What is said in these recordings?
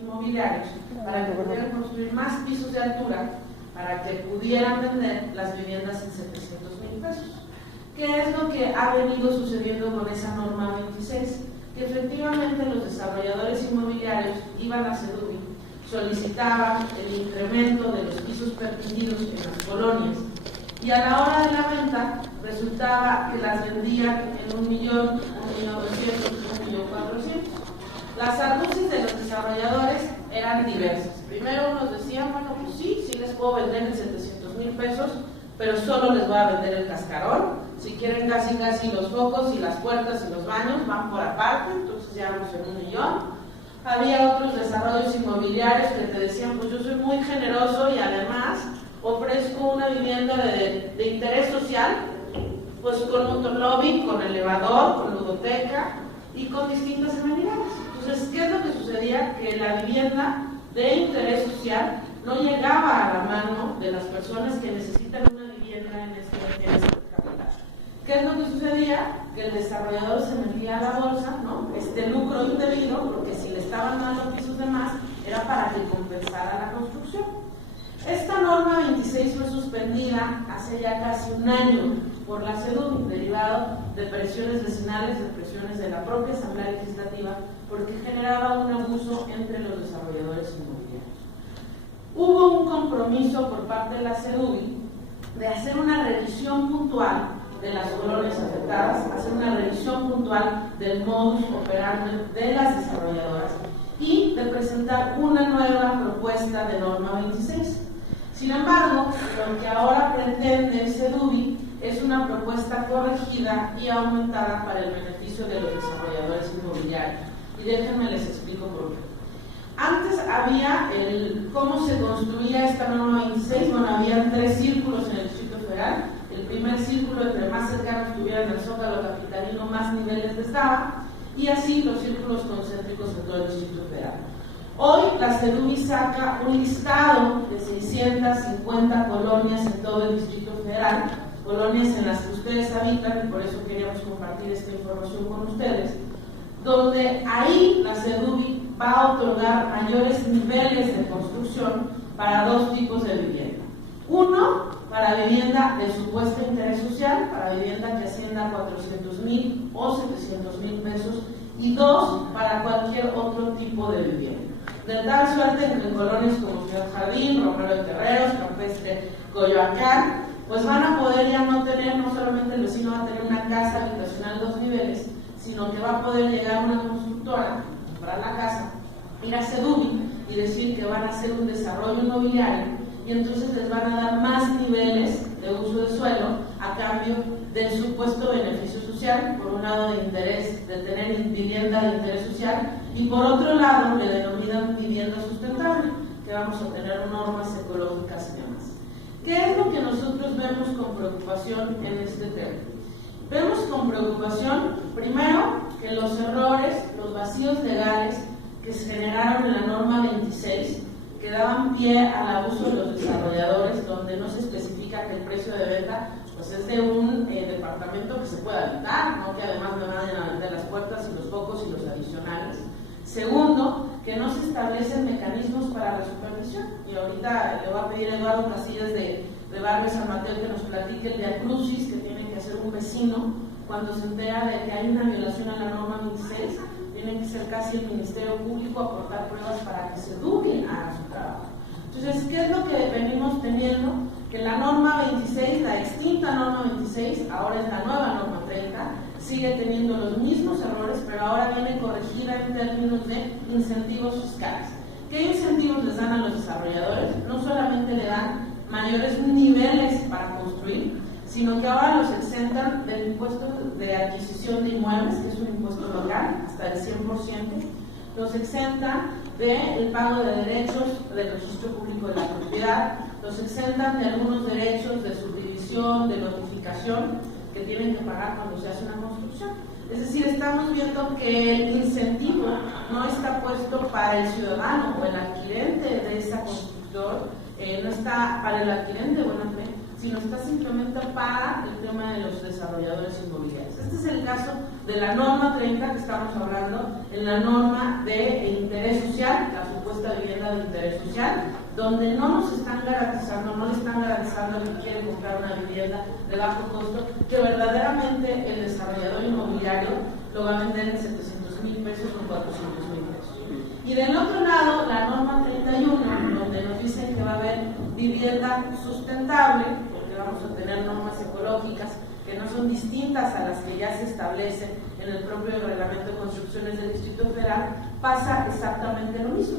inmobiliarios para que pudieran construir más pisos de altura, para que pudieran vender las viviendas en 700,000 pesos. ¿Qué es lo que ha venido sucediendo con esa norma 26? Que efectivamente los desarrolladores inmobiliarios iban a CEDUBI, solicitaban el incremento de los pisos permitidos en las colonias y a la hora de la venta resultaba que las vendían en 1.000.000, 1.900.000, 1.400.000. Las argucias de los desarrolladores eran diversas. Primero nos decían, bueno, pues sí les puedo vender en 700,000 pesos, pero solo les voy a vender el cascarón. Si quieren casi los focos y las puertas y los baños van por aparte, entonces ya vamos en 1.000.000. Había otros desarrollos inmobiliarios que te decían, pues yo soy muy generoso y además ofrezco una vivienda de interés social, pues con autolobby, con elevador, con ludoteca y con distintas amenidades. Entonces, ¿qué es lo que sucedía? Que la vivienda de interés social no llegaba a la mano de las personas que necesitan una vivienda en este capital. ¿Qué es lo que sucedía? Que el desarrollador se metía a la bolsa, ¿no? Este lucro indebido, porque si le estaban dando pisos de más, era para que compensara la construcción. Esta norma 26 fue suspendida hace ya casi un año por la CEDUBI, derivado de presiones vecinales, de presiones de la propia Asamblea Legislativa, porque generaba un abuso entre los desarrolladores inmobiliarios. Hubo un compromiso por parte de la CEDUBI de hacer una revisión puntual de las colonias afectadas, hacer una revisión puntual del modus operandi de las desarrolladoras y de presentar una nueva propuesta de norma 26. Sin embargo, lo que ahora pretende el CEDUBI es una propuesta corregida y aumentada para el beneficio de los desarrolladores inmobiliarios. Y déjenme les explico por qué. Antes había cómo se construía esta norma 26. Bueno, había 3 círculos en el Distrito Federal. El primer círculo, entre más cercano estuviera en el Zócalo capitalino, más niveles les daba, y así los círculos concéntricos en todo el Distrito Federal. Hoy la CEDUBI saca un listado de 650 colonias en todo el Distrito Federal, colonias en las que ustedes habitan, y por eso queríamos compartir esta información con ustedes, donde ahí la CEDUBI va a otorgar mayores niveles de construcción para 2 tipos de vivienda. Uno, para vivienda de supuesto interés social, para vivienda que ascienda a 400,000 o 700,000 pesos, y 2, para cualquier otro tipo de vivienda. De tal suerte que en colonias como Ciudad Jardín, Romero de Terreros, Campestre, Coyoacán, pues van a poder ya no tener, no solamente el vecino va a tener una casa habitacional 2 niveles, sino que va a poder llegar una constructora, comprar la casa, ir a CEDUBI y decir que van a hacer un desarrollo inmobiliario, y entonces les van a dar más niveles de uso de suelo a cambio del supuesto beneficio social, por un lado de interés, de tener vivienda de interés social, y por otro lado le denominan vivienda sustentable, que vamos a tener normas ecológicas y demás. ¿Qué es lo que nosotros vemos con preocupación en este tema? Vemos con preocupación, primero, que los errores, los vacíos legales que se generaron en la norma 26, que daban pie al abuso de los desarrolladores, donde no se especifica que el precio de venta pues es de un departamento que se pueda habitar, no que además me vayan a vender las puertas y los focos y los adicionales. Segundo, que no se establecen mecanismos para la supervisión, y ahorita le voy a pedir a Eduardo Casillas de Barrio San Mateo que nos platique el viacrucis que tiene que hacer un vecino cuando se entera de que hay una violación a la norma 26. Tiene que ser casi el Ministerio Público aportar pruebas para que CEDUBI haga su trabajo. Entonces, ¿qué es lo que venimos teniendo? Que la norma 26, la extinta norma 26, ahora es la nueva norma 30, sigue teniendo los mismos errores, pero ahora viene corregida en términos de incentivos fiscales. ¿Qué incentivos les dan a los desarrolladores? No solamente le dan mayores niveles para construir, sino que ahora los exentan del impuesto de adquisición de inmuebles, que es un impuesto local, hasta el 100%, los exentan del pago de derechos del registro público de la propiedad, los exentan de algunos derechos de subdivisión, de notificación, que tienen que pagar cuando se hace una construcción. Es decir, estamos viendo que el incentivo no está puesto para el ciudadano o el adquirente de esa constructor, no está para el adquirente, buena fe, sino está simplemente para el tema de los desarrolladores inmobiliarios. Este es el caso de la norma 30 que estamos hablando, en la norma de interés social, la supuesta social, donde no nos están garantizando, no le están garantizando al que quiere comprar una vivienda de bajo costo, que verdaderamente el desarrollador inmobiliario lo va a vender en 700,000 pesos o 400,000 pesos. Y del otro lado, la norma 31, donde nos dicen que va a haber vivienda sustentable, porque vamos a tener normas ecológicas que no son distintas a las que ya se establecen en el propio reglamento de construcciones del Distrito Federal, pasa exactamente lo mismo.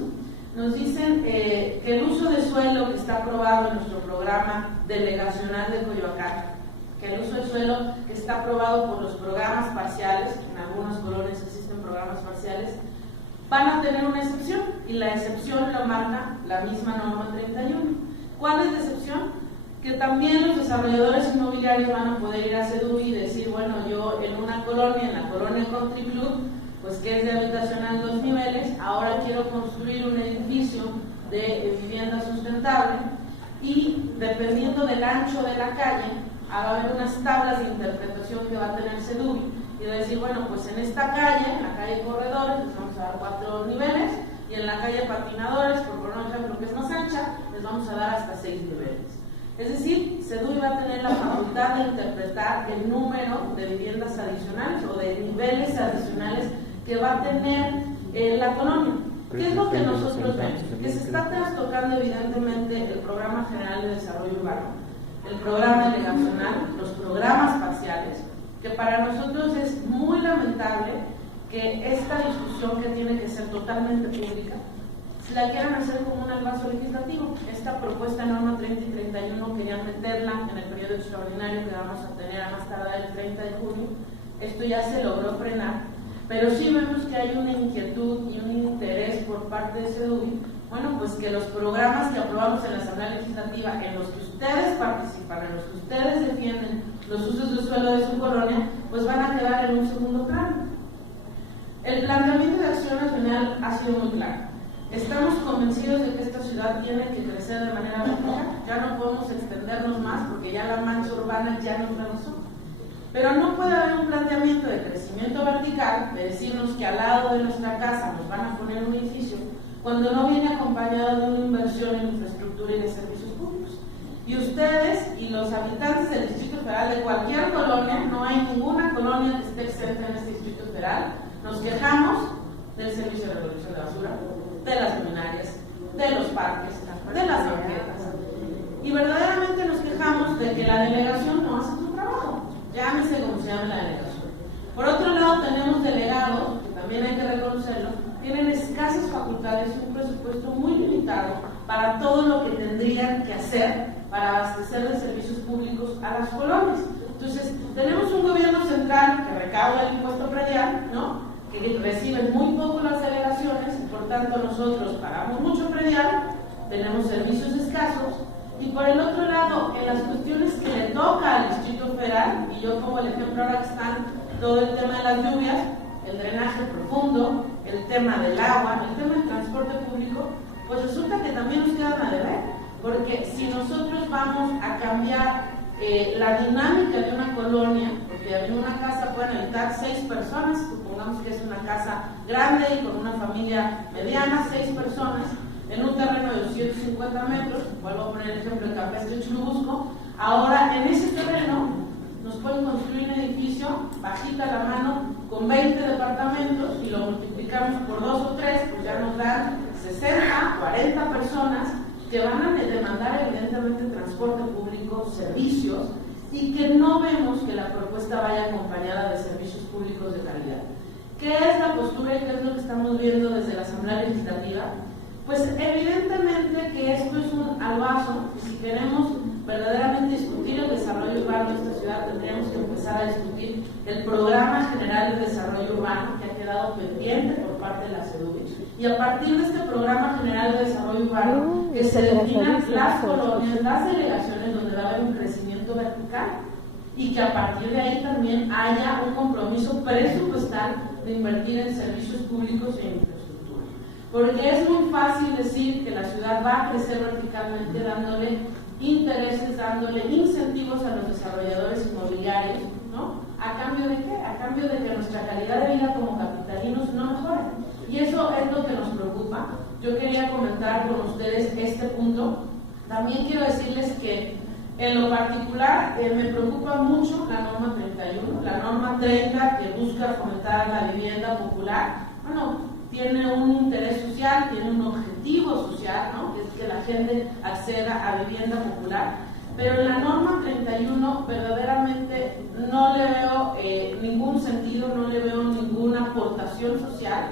Nos dicen que el uso de suelo que está aprobado en nuestro programa delegacional de Coyoacán, que el uso de suelo que está aprobado por los programas parciales, en algunas colonias existen programas parciales, van a tener una excepción, y la excepción la marca la misma norma 31. ¿Cuál es la excepción? Que también los desarrolladores inmobiliarios van a poder ir a CEDUBI y decir, bueno, yo en una colonia, en la colonia Country Club, pues que es de habitacional 2 niveles, ahora quiero construir un edificio de vivienda sustentable, y dependiendo del ancho de la calle, va a haber unas tablas de interpretación que va a tener CEDUBI, y va a decir, bueno, pues en esta calle, en la calle Corredores, les vamos a dar 4 niveles, y en la calle Patinadores, por poner un ejemplo que es más ancha, les vamos a dar hasta 6 niveles. Es decir, CEDUBI va a tener la facultad de interpretar el número de viviendas adicionales o de niveles adicionales que va a tener la colonia. ¿Qué es lo que nosotros vemos? Que se está trastocando evidentemente el Programa General de Desarrollo Urbano, el programa delegacional, los programas parciales, que para nosotros es muy lamentable que esta discusión, que tiene que ser totalmente pública, la quieran hacer como un albazo legislativo. Esta propuesta norma 30 y 31 querían meterla en el periodo extraordinario que vamos a tener a más tardar el 30 de junio. Esto ya se logró frenar, pero sí vemos que hay una inquietud y un interés por parte de CEDUBI, bueno, pues que los programas que aprobamos en la Asamblea Legislativa, en los que ustedes participan, en los que ustedes defienden los usos de suelo de su colonia, pues van a quedar en un segundo plano. El planteamiento de Acción Nacional ha sido muy claro. Estamos convencidos de que esta ciudad tiene que crecer de manera vertical. Ya no podemos extendernos más porque ya la mancha urbana ya nos rebasó. Pero no puede haber un planteamiento de crecimiento vertical, de decirnos que al lado de nuestra casa nos van a poner un edificio, cuando no viene acompañado de una inversión en infraestructura y de servicios públicos. Y ustedes y los habitantes del Distrito Federal, de cualquier colonia, no hay ninguna colonia que esté exenta en este Distrito Federal, nos quejamos del servicio de recolección de basura, de las luminarias, de los parques, de las banquetas. Y verdaderamente nos quejamos de que la delegación no hace su trabajo. Llámese como se llame la delegación. Por otro lado, tenemos delegados, que también hay que reconocerlo, tienen escasas facultades y un presupuesto muy limitado para todo lo que tendrían que hacer para abastecer de servicios públicos a las colonias. Entonces, tenemos un gobierno central que recauda el impuesto predial, ¿no?, que reciben muy poco las delegaciones, y por tanto nosotros pagamos mucho predial, tenemos servicios escasos, y por el otro lado, en las cuestiones que le toca al Distrito Federal, y yo pongo el ejemplo ahora que están todo el tema de las lluvias, el drenaje profundo, el tema del agua, el tema del transporte público, pues resulta que también nos quedan a deber, porque si nosotros vamos a cambiar la dinámica de una colonia, porque en una casa pueden habitar 6 personas, supongamos que es una casa grande y con una familia mediana, 6 personas, en un terreno de 250 metros, vuelvo a poner el ejemplo de Campeche de Churubusco, ahora en ese terreno nos pueden construir un edificio bajita la mano con 20 departamentos y lo multiplicamos por 2 o 3, pues ya nos dan 60, 40 personas que van a demandar evidentemente transporte público, servicios, y que no vemos que la propuesta vaya acompañada de servicios públicos de calidad. ¿Qué es la postura y qué es lo que estamos viendo desde la Asamblea Legislativa? Pues evidentemente que esto es un albazo, y si queremos verdaderamente discutir el desarrollo urbano de esta ciudad, tendríamos que empezar a discutir el Programa General de Desarrollo Urbano, que ha quedado pendiente por parte de la CEDUBI, y a partir de este Programa General de Desarrollo Urbano, que se definan las colonias, las delegaciones donde va a haber un crecimiento vertical, y que a partir de ahí también haya un compromiso presupuestal de invertir en servicios públicos e infraestructura. Porque es muy fácil decir que la ciudad va a crecer verticalmente dándole intereses, dándole incentivos a los desarrolladores inmobiliarios, ¿no? ¿A cambio de qué? A cambio de que nuestra calidad de vida como capitalinos no mejore. Y eso es lo que nos preocupa, yo quería comentar con ustedes este punto. También quiero decirles que en lo particular me preocupa mucho la norma 31, la norma 30 que busca fomentar la vivienda popular. Bueno, tiene un interés social, tiene un objetivo social, ¿no? Que es que la gente acceda a vivienda popular. Pero en la norma 31 verdaderamente no le veo ningún sentido, no le veo ninguna aportación social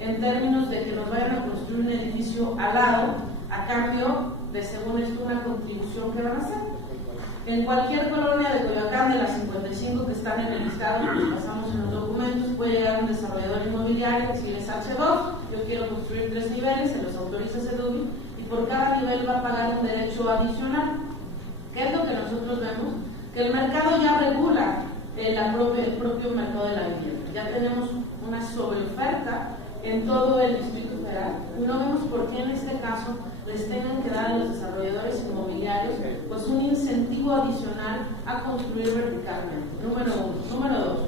en términos de que nos vayan a construir un edificio al lado a cambio de, según esto, una contribución que van a hacer. En cualquier colonia de Coyoacán, de las 55 que están en el listado que nos pasamos en los documentos, puede llegar un desarrollador inmobiliario, si es H2, yo quiero construir 3 niveles, se los autoriza CEDUBI, y por cada nivel va a pagar un derecho adicional. ¿Qué es lo que nosotros vemos? Que el mercado ya regula el propio mercado de la vivienda. Ya tenemos una sobreoferta en todo el Distrito Federal. No vemos por qué en este caso les tengan que dar a los desarrolladores inmobiliarios pues un incentivo adicional a construir verticalmente. Número uno. Número dos,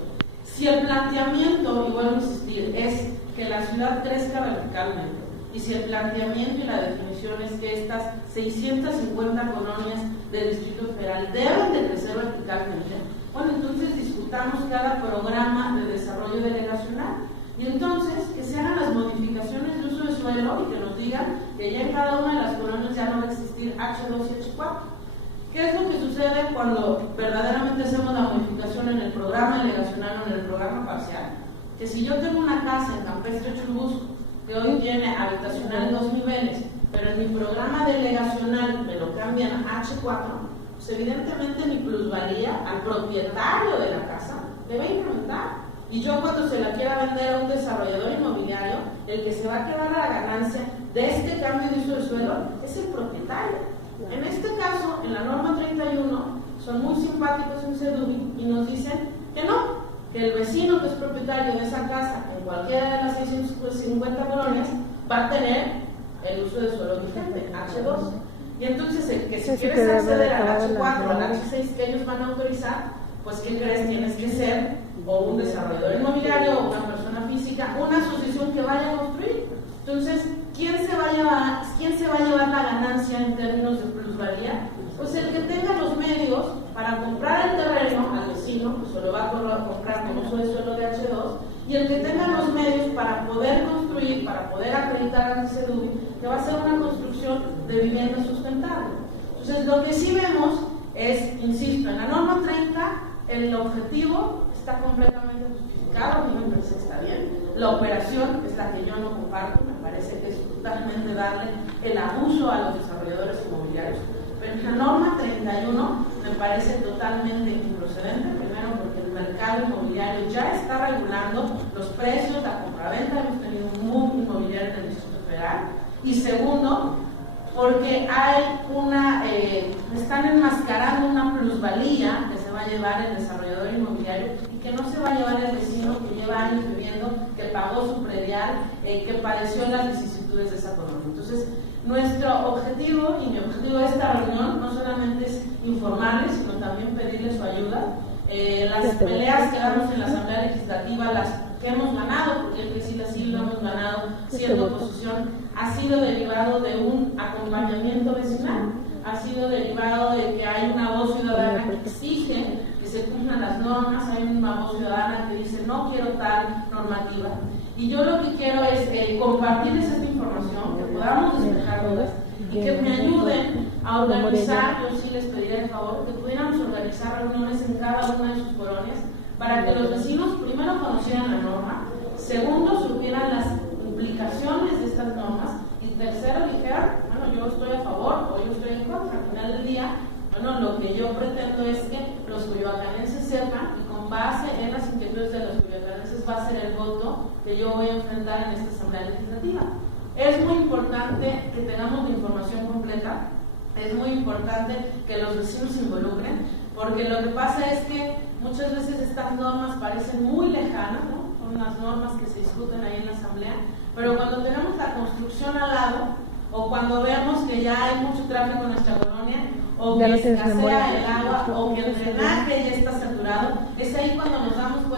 si el planteamiento, y vuelvo a insistir, es que la ciudad crezca verticalmente, y si el planteamiento y la definición es que estas 650 colonias del Distrito Federal deben de crecer verticalmente, bueno, entonces discutamos cada programa de desarrollo delegacional. Y entonces, que se hagan las modificaciones de uso de suelo y que nos digan que ya en cada una de las colonias ya no va a existir H2 y H4. ¿Qué es lo que sucede cuando verdaderamente hacemos la modificación en el programa delegacional o en el programa parcial? Que si yo tengo una casa en Campestre Churubusco, que hoy tiene habitacional en 2 niveles, pero en mi programa delegacional me lo cambian a H4, pues evidentemente mi plusvalía al propietario de la casa le va a incrementar. Y yo cuando se la quiera vender a un desarrollador inmobiliario, el que se va a quedar a la ganancia de este cambio de uso de suelo es el propietario. En este caso, en la norma 31, son muy simpáticos en CEDUBI y nos dicen que no, que el vecino que es propietario de esa casa en cualquiera de las 650 colonias va a tener el uso de suelo vigente, H2. Y entonces el que si quieres acceder al H4 o al H6 que ellos van a autorizar, pues ¿qué crees? Tienes que ser o un desarrollador inmobiliario o una persona física, una asociación que vaya a construir. Entonces, ¿quién se va a llevar la ganancia en términos de plusvalía? Pues el que tenga los medios para comprar el terreno al vecino, pues se lo va a comprar con uso de suelo de H2, y el que tenga los medios para poder construir, para poder acreditar ante CEDUBI, que va a ser una construcción de vivienda sustentable. Entonces, lo que sí vemos es, insisto, en la norma 30, el objetivo está completamente justificado, a mí me parece que está bien. La operación es la que yo no comparto, me parece que es totalmente darle el abuso a los desarrolladores inmobiliarios. Pero en la norma 31 me parece totalmente improcedente, primero porque el mercado inmobiliario ya está regulando los precios, la compraventa, hemos tenido un boom inmobiliario en el Distrito Federal, y segundo, porque hay están enmascarando una plusvalía que se va a llevar el desarrollador inmobiliario y que no se va a llevar el vecino que lleva años viviendo, que pagó su predial, que padeció las vicisitudes de esa colonia. Entonces, nuestro objetivo y mi objetivo de esta reunión no solamente es informarles, sino también pedirles su ayuda. Las peleas que damos en la Asamblea Legislativa, las que hemos ganado, porque el que sí lo hemos ganado siendo oposición, ha sido derivado de un acompañamiento vecinal, ha sido derivado de que hay una voz ciudadana que exige que se cumplan las normas, hay una voz ciudadana que dice no quiero tal normativa. Y yo lo que quiero es compartirles esta información, que podamos despejar dudas y que me ayuden a organizar. Yo sí les pediría de favor que pudiéramos organizar reuniones en cada una de sus colonias para que los vecinos primero conocieran la norma, segundo supieran las implicaciones de estas normas y tercero dijeran, bueno, yo estoy a favor o yo estoy en contra. Al final del día, bueno, lo que yo pretendo es que los coyoacanenses sepan y con base en las inquietudes de los coyoacanenses va a ser el voto que yo voy a enfrentar en esta Asamblea Legislativa. Es muy importante que tengamos la información completa, es muy importante que los vecinos se involucren, porque lo que pasa es que muchas veces estas normas parecen muy lejanas, ¿no? Son las normas que se discuten ahí en la Asamblea, pero cuando tenemos la construcción al lado, o cuando vemos que ya hay mucho tráfico en nuestra colonia, o que escasea el agua, o que el drenaje ya está saturado, es ahí cuando nos damos cuenta